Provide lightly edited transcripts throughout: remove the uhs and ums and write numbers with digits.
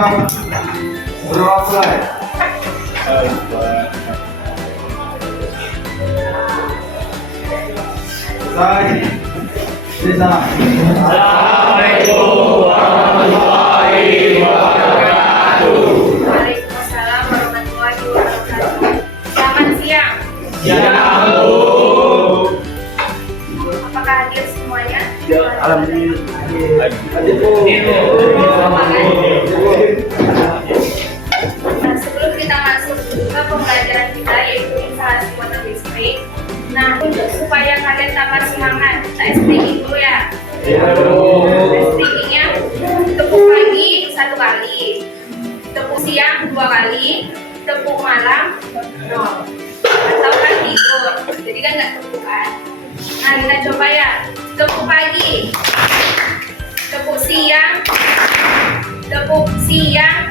Assalamualaikum warahmatullahi wabarakatuh. Waalaikumsalam warahmatullahi wabarakatuh. Selamat siang. Ya, Apakah hadir semuanya? alhamdulillah. Nah, sebelum kita masuk ke pembelajaran kita yaitu instalasi motor listrik. Nah, supaya kalian tambah semangat, kita SPI dulu ya. SPI-nya tepuk pagi 1 kali, tepuk siang 2 kali, tepuk malam 0. Atau kan tidur, jadi kan nggak tepuk kan. Nah, kita coba ya. Tepuk pagi, tepuk siang, tepuk siang,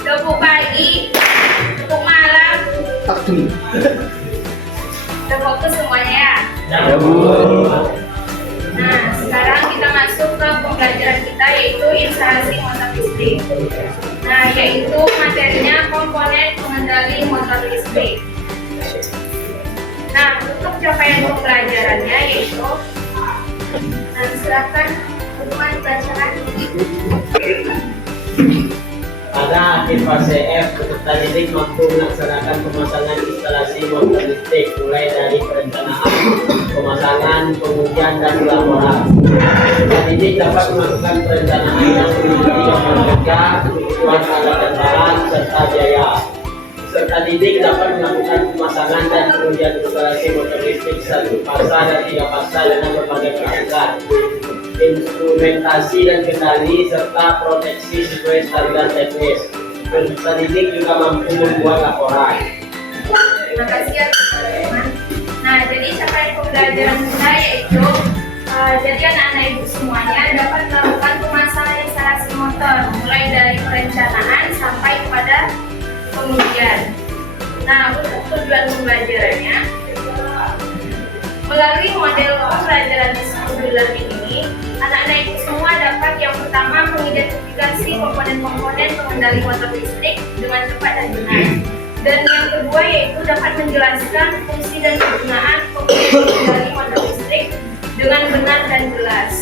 tepuk pagi, tepuk malam. Udah fokus semuanya ya. Ya, Bu. Nah, sekarang kita masuk ke pembelajaran kita yaitu instalasi motor listrik. Nah, yaitu materinya komponen pengendali motor listrik. Nah, untuk capaian pembelajarannya yaitu, nah silakan teman bacakan. Pada akhir fase F, peserta didik mampu melaksanakan pemasangan instalasi motor listrik mulai dari perencanaan, pemasangan, pengujian, dan laporan. Peserta didik dapat melakukan perencanaan yang meliputi gambar kerja, kebutuhan alat dan barang, serta biaya. Peserta didik dapat melakukan pemasangan dan pengujian instalasi motor listrik 1 fasa dan 3 fasa dengan berbagai perangkat, instrumentasi dan kendali, serta proteksi sesuai standar teknis. Peserta didik juga mampu membuat laporan. Terima kasih ya teman-teman. Nah, jadi capaian pembelajaran kita yaitu jadi anak-anak ibu semuanya dapat melakukan pemasangan instalasi motor mulai dari perencanaan sampai kepada pengujian. Nah, untuk tujuan pembelajarannya melalui model pembelajaran discrete learning ini, anak-anak ibu semua dapat yang pertama mengidentifikasi komponen-komponen pengendali motor listrik dengan cepat dan benar. Dan yang kedua yaitu dapat menjelaskan fungsi dan kegunaan komponen pengendali motor listrik dengan benar dan jelas.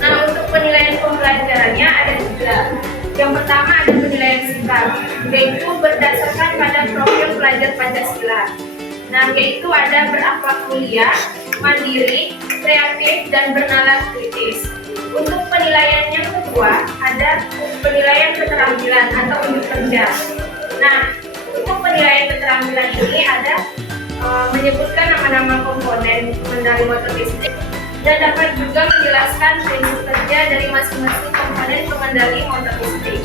Nah, untuk penilaian pembelajarannya ada 3. Yang pertama ada penilaian sikap, yaitu berdasarkan pada profil pelajar Pancasila. Nah, yaitu ada berakhlak mulia, mandiri, kreatif, dan bernalar kritis. Untuk penilaian yang kedua, ada penilaian keterampilan atau unjuk kerja. Nah, untuk penilaian keterampilan ini ada menyebutkan nama-nama komponen pengendali motor listrik dan dapat juga menjelaskan prinsip kerja dari masing-masing komponen pengendali motor listrik.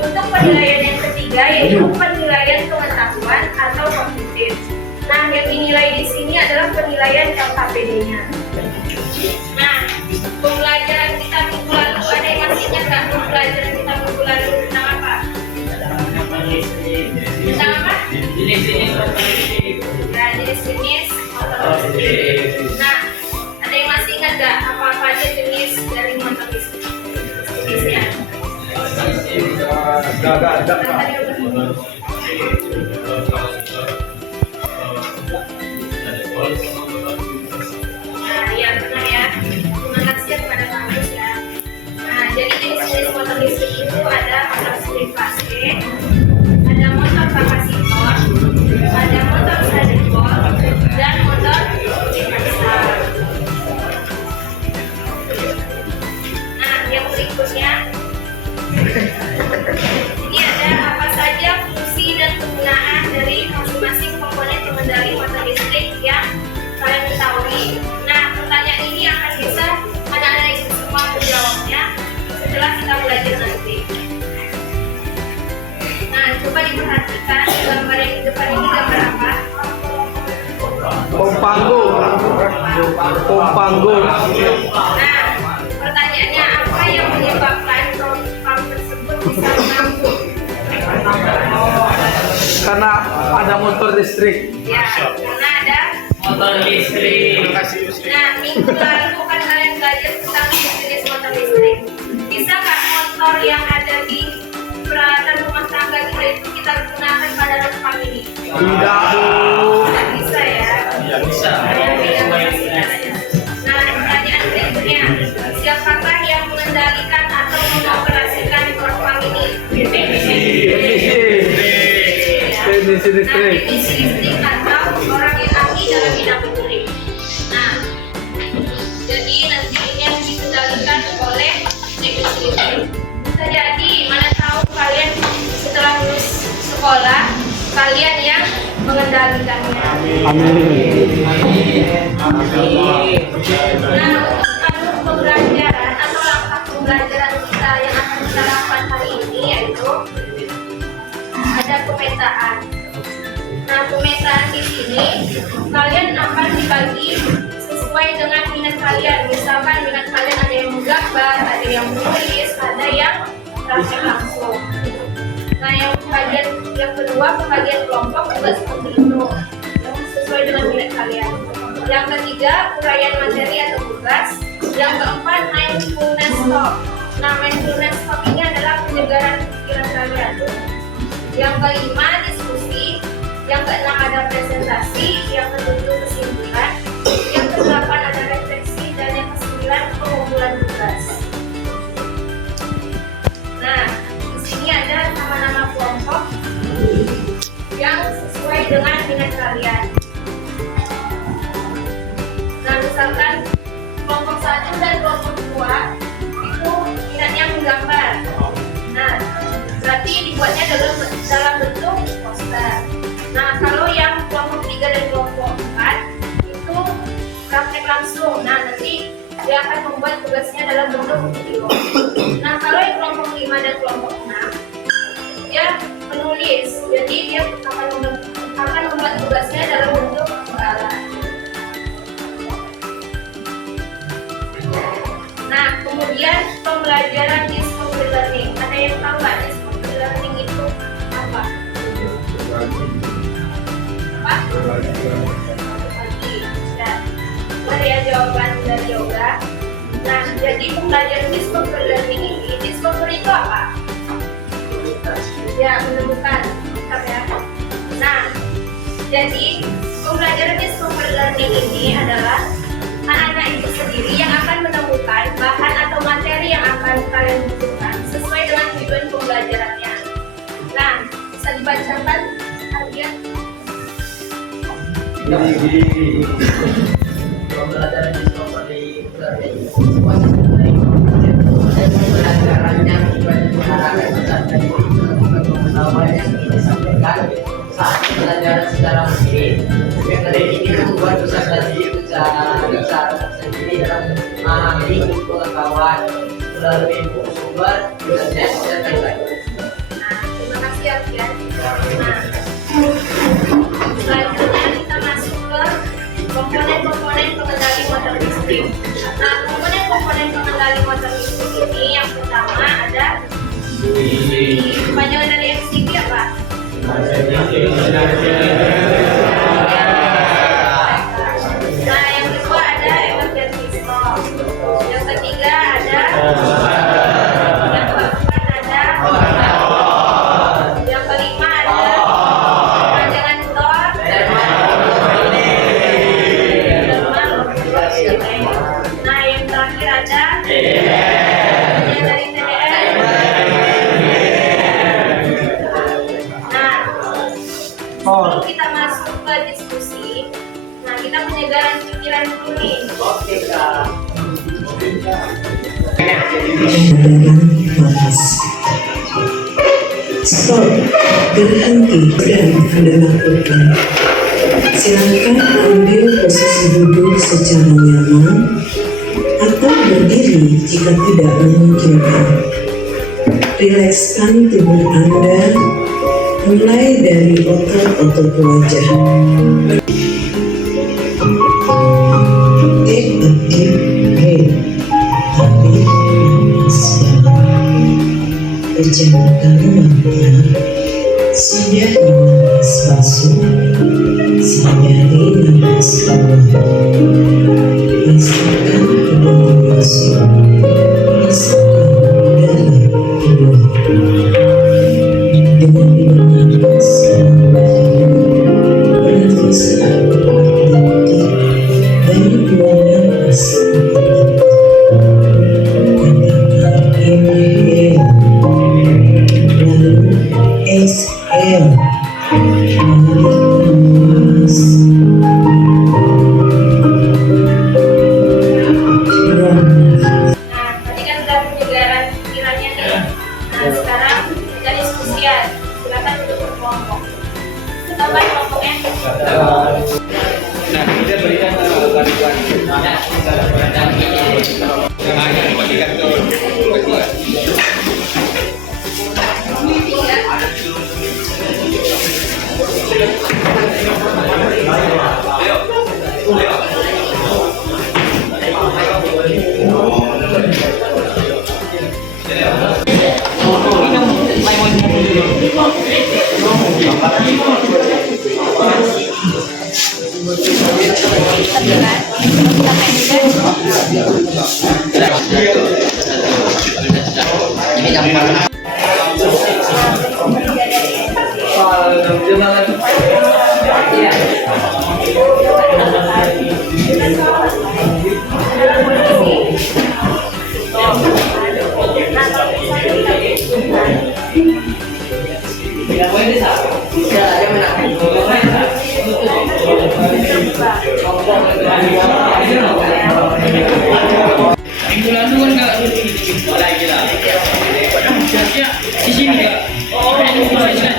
Untuk penilaian yang ketiga yaitu penilaian pengetahuan atau kognitif. Nah, yang dinilai di sini adalah penilaian LKPD-nya. Nah, pembelajaran kita minggu lalu ada yang masih ingat nggak pembelajaran kita minggu lalu tentang apa? Tentang apa? Ya, jenis-jenis motor listrik. Nah, ada yang masih ingat nggak apa-apa aja jenis dari motor listrik? Jenisnya? Nah, ya benar ya. Terima kasih kepada kampus ya. Nah, jadi jenis-jenis motor listrik itu ada motor listrik fase, ada motor kapasitor, ada motor sadepol, dan motor listrik pasar. Nah, yang berikutnya ini ada apa saja fungsi dan kegunaan dari masing-masing komponen pengendali motor listrik yang kalian ketahui. Nah, pertanyaan ini akan bisa anak-anak itu semua menjawabnya setelah kita belajar nanti. Nah, coba diperhatikan gambar yang di depan ini gambar apa? Pompanggul. Nah, pertanyaannya apa yang menyebabkan pump tersebut bisa mengambung? Karena ada motor listrik. Ya, karena ada Motor listrik. Nah, minggu lalu kan kalian belajar tentang jenis motor listrik. Bisa nggak motor yang ada di peralatan rumah tangga kita itu kita gunakan pada rempang ini? Tidak, Bu. Tidak bisa ya. Tidak bisa. Nah, pertanyaan berikutnya, siapakah yang mengendalikan atau mengoperasikan rempang ini? Teknisi Nah, listrik. teknisi listrik atau orang yang ahli dalam bidang listrik. Nah, jadi nanti ini yang dikendalikan oleh teknisi listrik. Bisa jadi, mana tahu kalian setelah lulus sekolah, kalian yang mengendalikannya. Amin. Nah, untuk alur pembelajaran atau langkah pembelajaran kita yang akan kita lakukan hari ini yaitu ada pemetaan. Nah, pemetaan di sini kalian akan dibagi sesuai dengan minat kalian. Misalkan minat kalian ada yang menggambar, ada yang menulis, ada yang praktek langsung. Nah, yang kedua pembagian kelompok juga seperti itu, yang sesuai dengan minat kalian. Yang ketiga uraian materi atau tugas. Yang keempat mindfulness talk. Nah, mindfulness talk ini adalah penyegaran pikiran kalian. Yang kelima diskusi. Yang keenam ada presentasi. Yang ketujuh kesimpulan. Yang kedelapan ada refleksi dan yang kesembilan pengumpulan tugas. Nah, di sini ada nama-nama kelompok yang sesuai dengan minat kalian. Nah, misalkan kelompok 1 dan kelompok 2 itu minatnya menggambar. Nah, berarti dibuatnya dalam bentuk poster. Nah, kalau yang kelompok 3 dan kelompok 4 itu praktek langsung. Nah, nanti dia akan membuat tugasnya dalam bentuk video. Nah, kalau yang kelompok 5 dan kelompok 6 dia menulis. Jadi dia akan membuat tugasnya dalam bentuk penggalan. Nah, kemudian pembelajaran discovery learning. Ada yang tahu nggak discovery learning itu apa? Apa? Berbagi. Ya. Ada ya jawaban dari yoga. Nah, jadi pembelajaran discovery learning ini, discovery itu apa? Ya, menemukan. Ya. Nah, jadi pembelajaran discovery learning ini adalah anak-anak itu sendiri yang akan menemukan bahan atau materi yang akan kalian butuhkan sesuai dengan tujuan pembelajarannya. Nah, bisa dibacakan Ardian? Pembelajaran discovery learning pembelajarannya mengarahkan pesan dan pengetahuan yang ingin disampaikan saat pembelajaran secara mandiri. Metode ini membuat peserta didik bisa sendiri dalam memahami pengetahuan melalui buku sumber, internet, dan lain-lain. Nah, terima kasih Ardian. Nah, selanjutnya kita masuk ke komponen-komponen pengendali motor listrik. Nah, komponen-komponen pengendali motor listrik ini yang pertama ada kepanjangan dari MCB apa? Nah, yang kedua ada emergency stop. Yang ketiga ada yang keempat ada yang kelima ada kepanjangan tor. Nah, yang terakhir ada yang dari TDR. Nah, sebelum kita masuk ke diskusi, nah kita penyegaran pikiran dulu nih. Oke, Kak. Stop, berhenti dan Anda lakukan. Silakan ambil posisi duduk secara nyaman atau berdiri jika tidak memungkinkan. Rilekskan tubuh Anda mulai dari otot-otot wajah. Take a deep breath. Tarik nafas dalam. Pejamkan mata. Sadari nafas masuk. Sadari nafas keluar. Rasakan tubuh masuk. Rasakan udara Dengan bernapas bernafas berhenti dan buang nafas. Katakan inhale, lalu exhale. Tarik nafas. Buang nafas. Nah, tadi kan udah penjelasan pikirannya nih. Nah, sekarang kita diskusian. Silakan duduk berkelompok. Tambah kelompoknya. Nah, kita berikan bantuan. Minggu lalu kan nggak mulai gila. Ya, di sini nggak. Oh, ini bisa aja.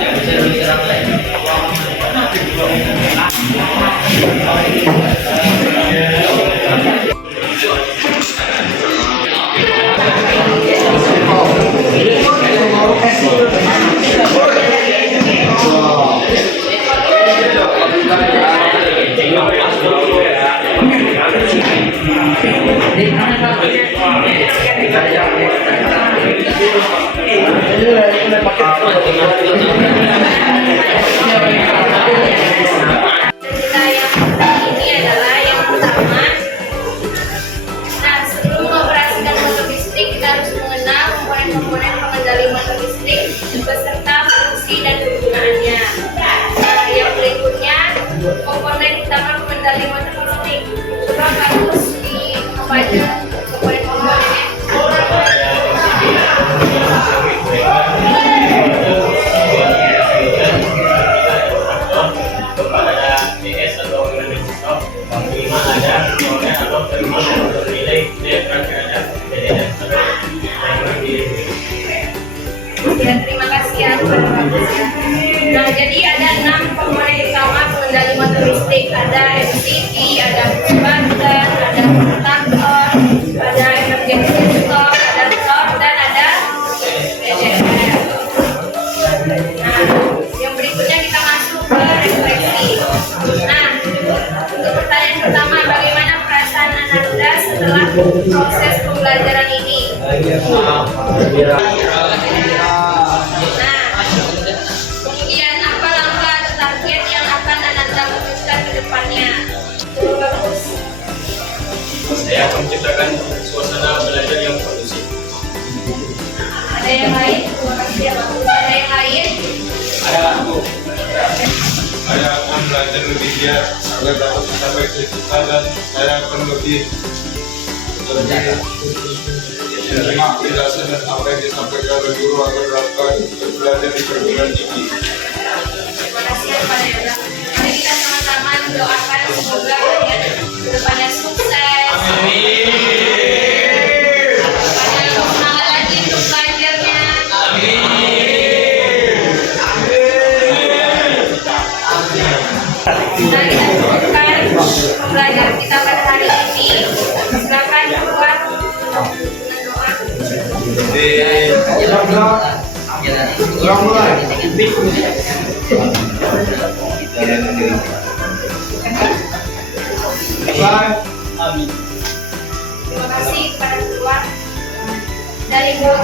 Kita yang ini adalah yang pertama. Nah, sebelum mengoperasikan motor listrik, kita harus mengenal komponen-komponen pengendali motor listrik beserta fungsi dan kegunaannya. Nah, yang berikutnya komponen utama pengendali motor listrik. Coba harus di apa aja komponen-komponennya. Pada DS atau stop, lima ada komponen atau terminal relay, ada Ya, terima kasih ya kepada Pak Gus ya. Nah, jadi ada 6 komponen utama pengendali motor listrik. Ada MCB, ada buzzer, ada kontaktor, ada emergency stop, ada stop, dan ada EDR. Nah, yang berikutnya kita masuk ke refleksi. Nah, untuk pertanyaan pertama, bagaimana perasaan Ananda setelah proses pembelajaran ini? Nah, kemudian apa langkah atau target yang akan Ananda wujudkan ke depannya? Bagus. Saya akan menciptakan suasana belajar yang kondusif. Ada yang lain? Terima kasih ya Bagus. Ada yang lain? Saya akan belajar lebih giat agar dapat mencapai cita-cita dan saya akan lebih menerima penjelasan dan apa yang disampaikan oleh guru agar dapat belajar di perguruan tinggi. Terima kasih ya Pak Yoga. Mari kita sama-sama mendoakan semoga kalian kedepannya sukses. Amin. Kedepannya lebih semangat lagi untuk belajarnya. Nah, kita cukupkan pembelajaran kita pada hari ini. Silakan buat dengan doa. Terima kasih kepada Tuhan dari guru